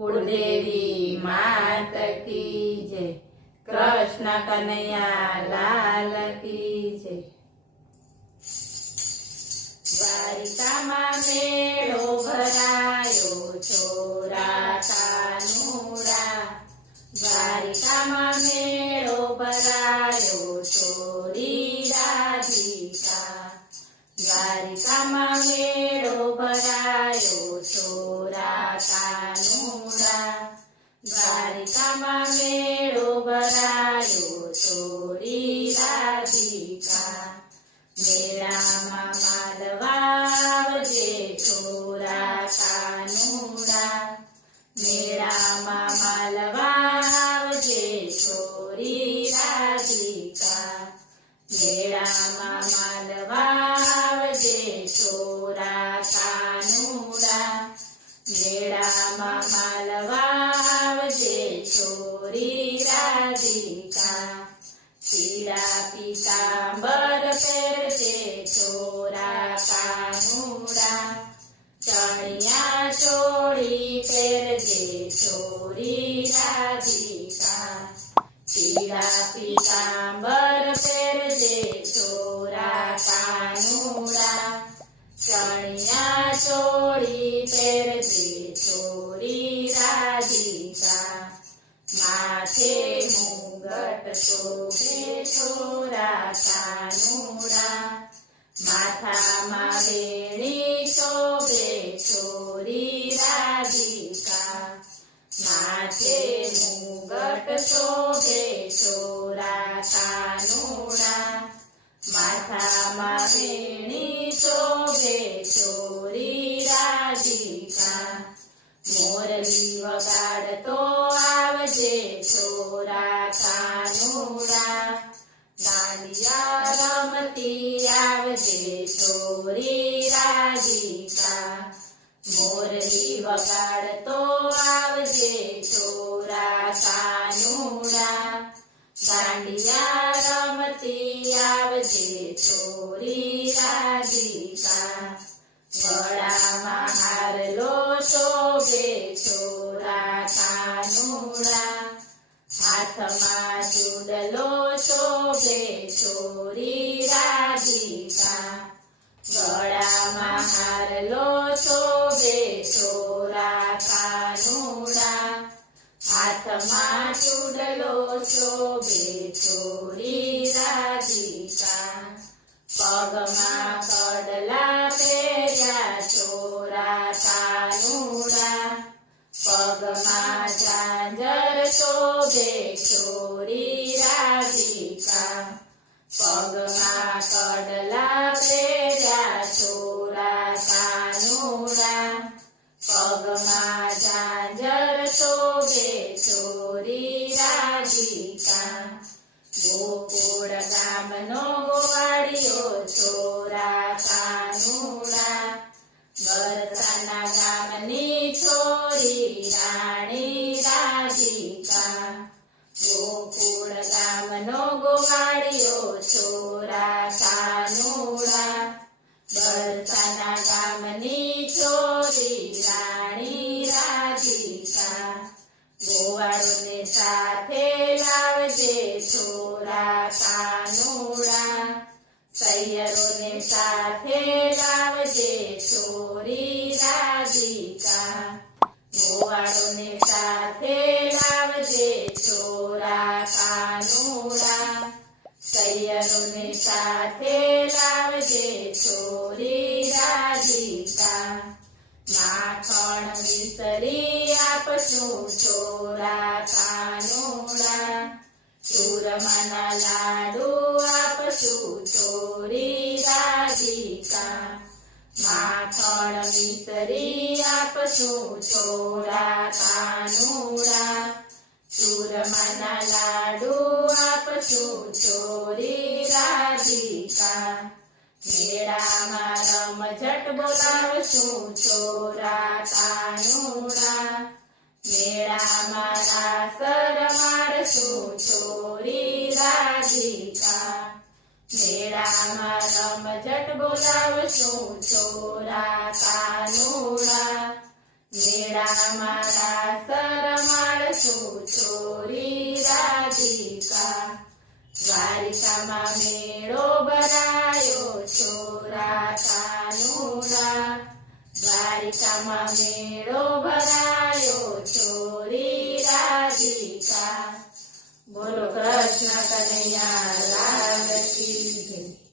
कुलदेवी मात की जय। कृष्ण कन्हैया लाल की जय। द्वारिकामां मेळो भरायो छोरा कानुड़ा। द्वारिकामां मेळो भरायो छोरी राधिका। द्वारिकामां मेळो भरायो छोरा कानुड़ा। द्वारिकामां मेळो भरायो छोरी राधिका। मेळामां मालवा आवजे छोरा कानुड़ा। मेळामां मालवा आवजे छोरी राधिका। मेळामां मालवा आवजे छोरा कानुड़ा। मेळामां मालवा आवजे छोरी राधिका। पीळा पीतांबर પહેરજે छोरा कानुड़ा। चणिया चोळी પહેરજે छोरी राधिका। पीळा पीतांबर પહેરજે छोरा कानुड़ा। चणिया चोळी પહેરજે छोरी राधिका। माथे मुंगट शोभे छोरा कानुड़ा। माथामां वेणी शोभे छोरी राधिका। माथे मुंगट शोभे छोरा कानुड़ा। माथामां वेणी शोभे छोरी राधिका। मोरली वगाड़तो आवजे छोरा कानुड़ा। दांडिया रमती आवजे छोरी राधिका। मोरली वगाड़तो आवजे छोरा कानुड़ा। दांडिया रमती आवजे छोरी राधिका। गळामां हारलो शोभे छोरा कानुड़ा। हाथमां चूडलो शोभे छोरी राधिका। गळामां हारलो शोभे छोरा कानुड़ा। हाथमां चूडलो शोभे छोरी राधिका। पगमां कड़ला પહેર્યા छोरा कानुड़ा। पगमां झांझर शोभे छोरी राधिका। पगमां कड़ला પહેર્યા छोरा कानुड़ा। पगमां झांझर शोभे छोरी राधिका। गोकुळ गामनो गोवाळियो छोरा कानुड़ा। बरसाना गामनी छोरी राणी राधिका। गोकुळ गामनो गोवाळियो छोरा कानुड़ा। बरसाना गामनी छोरी राणी राधिका। गोवाळोने साथे लावजे छोरा कानुड़ा। सैयरोने साथे लावजे छोरी राधिका। गोवाळोने साथे लावजे छोरा कानुड़ा। सैयरोने साथे लावजे छोरी राधिका। माखण मिसरी आपशुं छोरा कानुड़ा। चूरमाना लाडू आपशुं छोरी राधिका। माखण मिसरी आपशुं छोरा कानुड़ा। चूरमाना लाडू आपशुं छोरी राधिका। मेळामां रमझट बोलावशुं छोरा कानुड़ा। मेळामां रास रमाडशुं छोरी राधिका। मेळामां रमझट बोलावशुं छोरा कानुड़ा। मेळामां रास દ્વારિકામાં મેળો ભરાયો છોરા કાનુડા દ્વારિકામાં મેળો ભરાયો છોરી રાધિકા બોલો